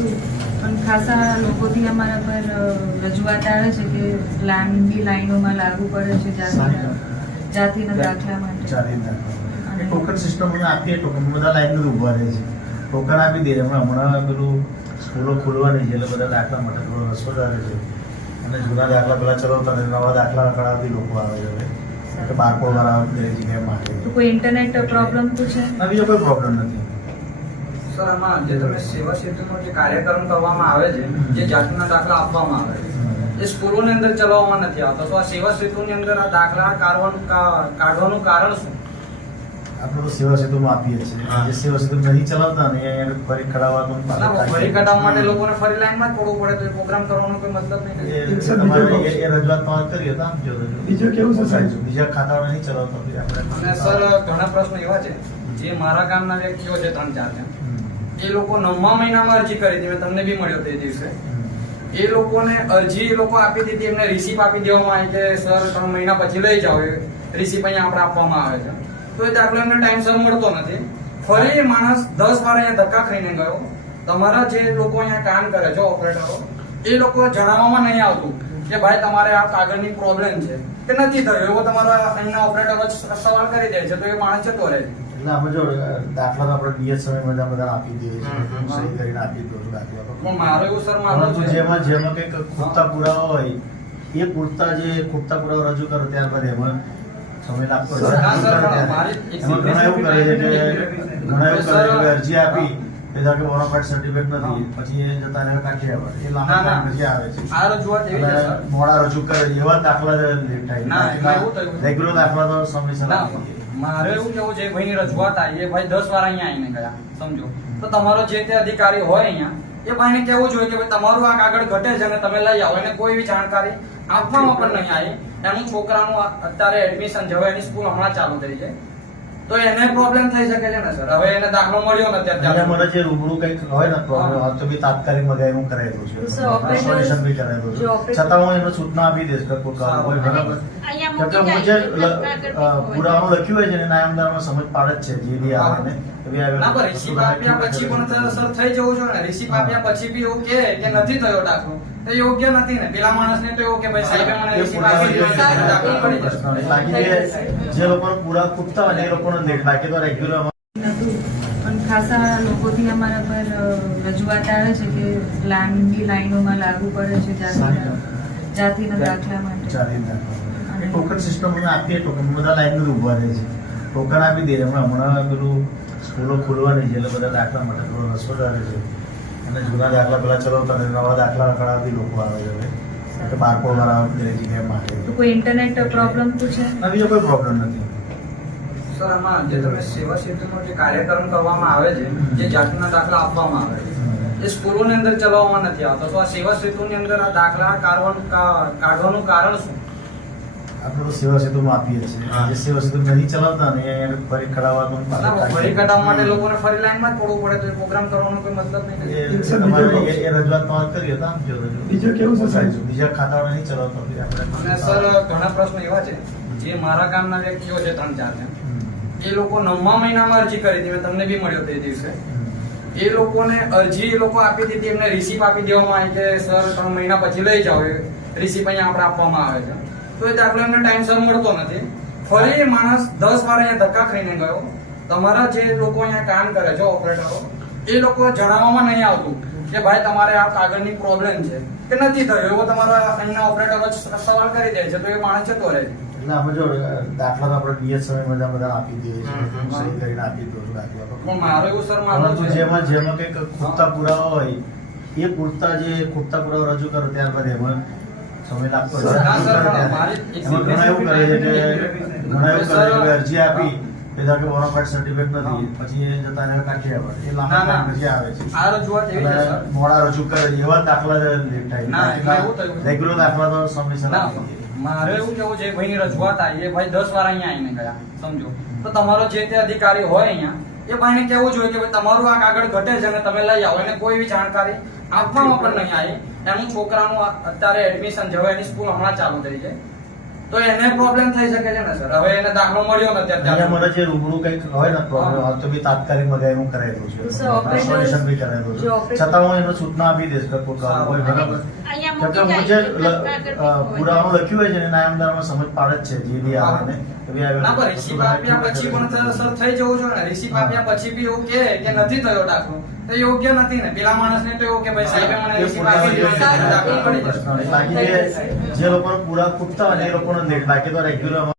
નહોતું, પણ ખાસા લોકોથી અમારા પર રજૂઆત આવે છે કે લાંબી લાઈનોમાં લાગુ પડે છે જાતિના દાખલા માટે. ટોકન સિસ્ટમ આપીએ, ટોકન બધા લાઈન ઉભા રહે છે, ટોકન આપી દે. હમણાં પેલું સ્કૂલો ખોલવાની છે એટલે બધા દાખલા માટે થોડો રસ્તો ચાલે છે અને જૂના દાખલા પેલા ચલાવતા નવા દાખલા કઢાવતી લોકો આવે છે હવે બારકોડ વાળા દરેક જગ્યાએ માંગે. તો કોઈ ઇન્ટરનેટ પ્રોબ્લેમ તો છે? બીજો કોઈ પ્રોબ્લેમ નથી. સર, આમાં જે તમે સેવા સેતુનો જે કાર્યક્રમ કરવામાં આવે છે, જે જાતના દાખલા આપવામાં આવે છે, એ સ્કૂલોની અંદર ચલાવવામાં નથી આવતો, તો આ સેવા સેતુની અંદર આ દાખલા કાઢવાનું કારણ શું? આપણે તો સેવા સેતુમાં આપીએ છીએ. જે સેવા સેતુ નહીં ચલાવતા ને એને ફરી કઢાવવાનું, ફરી કઢાવવા માટે લોકોને ફરી લાઈનમાં જ પડવું પડે, તો એ પ્રોગ્રામ કરવાનો કોઈ મતલબ નહીં. એ રજૂઆત તમારે કરીએ તો આપજો. બીજું કેવું છે સાહેબ? બીજા ખાતાવાળા નહીં ચલાવતા આપણે. અને સર, ઘણા પ્રશ્નો એવા છે જે મારા ગામના વ્યક્તિઓ છે 3-4 એ લોકો 9મા મહિનામાં અરજી કરી હતી, મેં તમને બી મળ્યો તે દિવસે. એ લોકોને અરજી એ લોકો આપી દીધી, એમને રિસીપ આપી દેવામાં આવી કે સર 3 મહિના પછી લઈ જાઓ, એ રિસીપ અહીંયા આપણે આપવામાં આવે છે. તો એ દાખલો એમને ટાઈમસર મળતો નથી. ફરી એ માણસ 10 વાર અહીંયા ધક્કા ખાઈને ગયો. તમારા જે લોકો અહીંયા કામ કરે છે, ઓપરેટરો, એ લોકો જણાવવામાં નહીં આવતું કે ભાઈ તમારે આ કાગળની પ્રોબ્લેમ છે કે નથી થયો, એવો તમારા અહીંના ઓપરેટરો સવાલ કરી દે છે, તો એ માણસ જતો રહે છે. એટલે આપણે જો દાખલા તો આપણે નિયત સમયમાં બધા આપી દઈએ છીએ, સહી કરીને આપી દઉં છું દાખલા. પણ મારું એવું સર માનવું છે, જેમાં કંઈક ખૂટતા પુરાવા હોય એ પૂરતા જે ખૂટતા પુરાવા રજૂ કરો ત્યારબાદ એમાં સમય લાગતો હોય. એમાં ઘણા એવું કરે છે કે અરજી આપી કે બોનાફાઇડ સર્ટિફિકેટ નથી, પછી એ જતા રહે કાઠિયાવાડ, એ લાંબા ટાઈમ પછી આવે છે. આ રજૂઆત એવી છે સર, મોડા રજૂ કરે એવા દાખલા લેટ થાય. રેગ્યુલર દાખલા તો સમયસર આપી દઈએ. મારે એવું કેવું છે, ભાઈની રજૂઆત આવી, એ ભાઈ 10 વાર અહીંયા આવીને ગયા, સમજો. તો તમારો જે તે અધિકારી હોય અહીંયા, એ ભાઈને કેવું જોઈએ કે ભાઈ તમારું આ કાગળ ઘટે છે અને તમે લઈ આવો. એને કોઈ એવી જાણકારી આપવામાં પણ નહીં આવી. એનું છોકરાનું અત્યારે એડમિશન છે, હવે એની સ્કૂલ હમણાં ચાલુ થઈ છે, તો એને પ્રોબ્લેમ થઈ શકે છે ને સર. હવે એને દાખલો મળ્યો નથી અત્યારે. મને જે રૂબરૂ કંઈક હોય ને પ્રોબ્લેમ તો બી તાત્કાલિક મગાઈ હું કરાયેલું છે, સોલ્યુશન બી કરાયેલું છે. છતાં હું એને સૂચના આપી દઈશ કે કોઈ બરાબર જે પુરાવાનું લખ્યું હોય છે ને નામદારમાં સમજ પાડે જ છે, જે બી આવે ને ના, પણ રિસીપ આપ્યા પછી પણ સર થઈ જવું જોઈએ ને. રિસીપ આપ્યા પછી બી એવું કે નથી થયો દાખલો, તો યોગ્ય નથી ને. પેલા માણસને તો એવું કે ભાઈ સાહેબે મને રિસીપ આપી દીધો, દાખલો પડી જશે. બાકી જે લોકો પૂરા ખૂટતા હોય એ લોકોને લેટ, બાકી તો રેગ્યુલર નહોતું, પણ ખાસા લોકોથી અમારા પર રજૂઆત આવે છે કે લાંબી લાઈનોમાં લાગુ પડે છે જાતિના દાખલા માટે. ટોકન સિસ્ટમ આપીએ, ટોકન બધા લાઈન ઉભા રહે છે, ટોકન આપી દે. હમણાં પેલું સ્કૂલો ખોલવાની છે એટલે બધા દાખલા માટે થોડો રસ્તો ચાલે છે અને જૂના દાખલા પેલા ચલાવતા નવા દાખલા કઢાવતી લોકો આવે છે હવે બારકોડ વાળા દરેક જગ્યાએ માંગે. તો કોઈ ઇન્ટરનેટ પ્રોબ્લેમ તો છે? બીજો કોઈ પ્રોબ્લેમ નથી. સર, આમાં જે તમે સેવા સેતુનો જે કાર્યક્રમ કરવામાં આવે છે, જે જાતના દાખલા આપવામાં આવે છે, એ સ્કૂલોની અંદર ચલાવવામાં નથી આવતો, તો આ સેવા સેતુની અંદર આ દાખલા કાઢવાનું કારણ શું? આપણે તો સેવા સેતુમાં આપીએ છીએ. જે સેવા સેતુ નહીં ચલાવતા ને એને ફરી કઢાવવાનું, ફરી કઢાવવા માટે લોકોને ફરી લાઈનમાં જ પડવું પડે, તો એ પ્રોગ્રામ કરવાનો કોઈ મતલબ નહીં. એ રજૂઆત તમારે કરીએ તો આપજો. બીજું કેવું છે સાહેબ? બીજા ખાતાવાળા નહીં ચલાવતા આપણે. અને સર, ઘણા પ્રશ્નો એવા છે જે મારા ગામના વ્યક્તિઓ છે 3-4 એ લોકો 9મા મહિનામાં અરજી કરી હતી, મેં તમને બી મળ્યો તે દિવસે. એ લોકોને અરજી એ લોકો આપી દીધી, એમને રિસીપ આપી દેવામાં આવી કે સર 3 મહિના પછી લઈ જાઓ, એ રિસીપ અહીંયા આપણે આપવામાં આવે છે. તો એ દાખલો એમને ટાઈમસર મળતો નથી. ફરી એ માણસ 10 વાર અહીંયા ધક્કા ખાઈને ગયો. તમારા જે લોકો અહીંયા કામ કરે છે, ઓપરેટરો, એ લોકો જણાવવામાં નહીં આવતું કે ભાઈ તમારે આ કાગળની પ્રોબ્લેમ છે કે નથી થયો, એવો તમારા અહીંના ઓપરેટરો સવાલ કરી દે છે, તો એ માણસ જતો રહે છે. એટલે આપણે જો દાખલા તો આપણે નિયત સમયમાં બધા આપી દઈએ છીએ, સહી કરીને આપી દઉં છું દાખલા. પણ મારું એવું સર માનવું છે, જેમાં કંઈક ખૂટતા પુરાવા હોય એ પૂરતા જે ખૂટતા પુરાવા રજૂ કરો ત્યારબાદ એમાં સમય લાગતો હોય. એમાં ઘણા એવું કરે છે કે અરજી આપી કે બોનાફાઇડ સર્ટિફિકેટ નથી, પછી એ જતા રહે કાઠિયાવાડ, એ લાંબા ટાઈમ પછી આવે છે. આ રજૂઆત એવી છે સર, મોડા રજૂ કરે એવા દાખલા લેટ થાય. રેગ્યુલર દાખલા તો સમયસર આપી દઈએ. મારે એવું કેવું છે, ભાઈની રજૂઆત આવી, એ ભાઈ 10 વાર અહીંયા આવીને ગયા, સમજો. તો તમારો જે તે અધિકારી હોય અહીંયા, એ ભાઈને કેવું જોઈએ કે ભાઈ તમારું આ કાગળ ઘટે છે અને તમે લઈ આવો. એને કોઈ એવી જાણકારી આપવામાં પણ નહીં આવી. એનું છોકરાનું અત્યારે એડમિશન છે, હવે એની સ્કૂલ હમણાં ચાલુ થઈ છે, તો એને પ્રોબ્લેમ થઈ શકે છે ને સર. હવે એને દાખલો મળ્યો ને અહીંયા અત્યારે મને જે રૂબરૂ કંઈક હોય ને પ્રોબ્લેમ હોય તો બી તાત્કાલિક મગાઈ હું કરાવી દઉં છું તો operator- સોલ્યુશન બી કરાવી દઉં જો છું operator- છતાં હું એને સૂચના આપી દઈશ કે કોઈ કામ હોય બરાબર અહીંયા કેમ કે હું મૂકી જે જાય, પુરાવાનું લખ્યું હોય છે ને નામદારમાં સમજ પાડે જ છે જે બી આવે ને કે ભાઈ ના આવે પણ રિસીપ આપ્યા પછી પણ સર થઈ જવું જોઈએ ને. રિસીપ આપ્યા પછી બી એવું કહે કે નથી થયો દાખલો તો એ યોગ્ય નથી ને. પેલા માણસને તો એવું કે ભાઈ સાહેબે મને એ રિસીપ આપી દીધો છે, દાખલો પડી જશે. બાકી જે લોકોને પૂરા ખૂટતા હોય ને એ લોકોનો લેટ બાકી તો રેગ્યુલર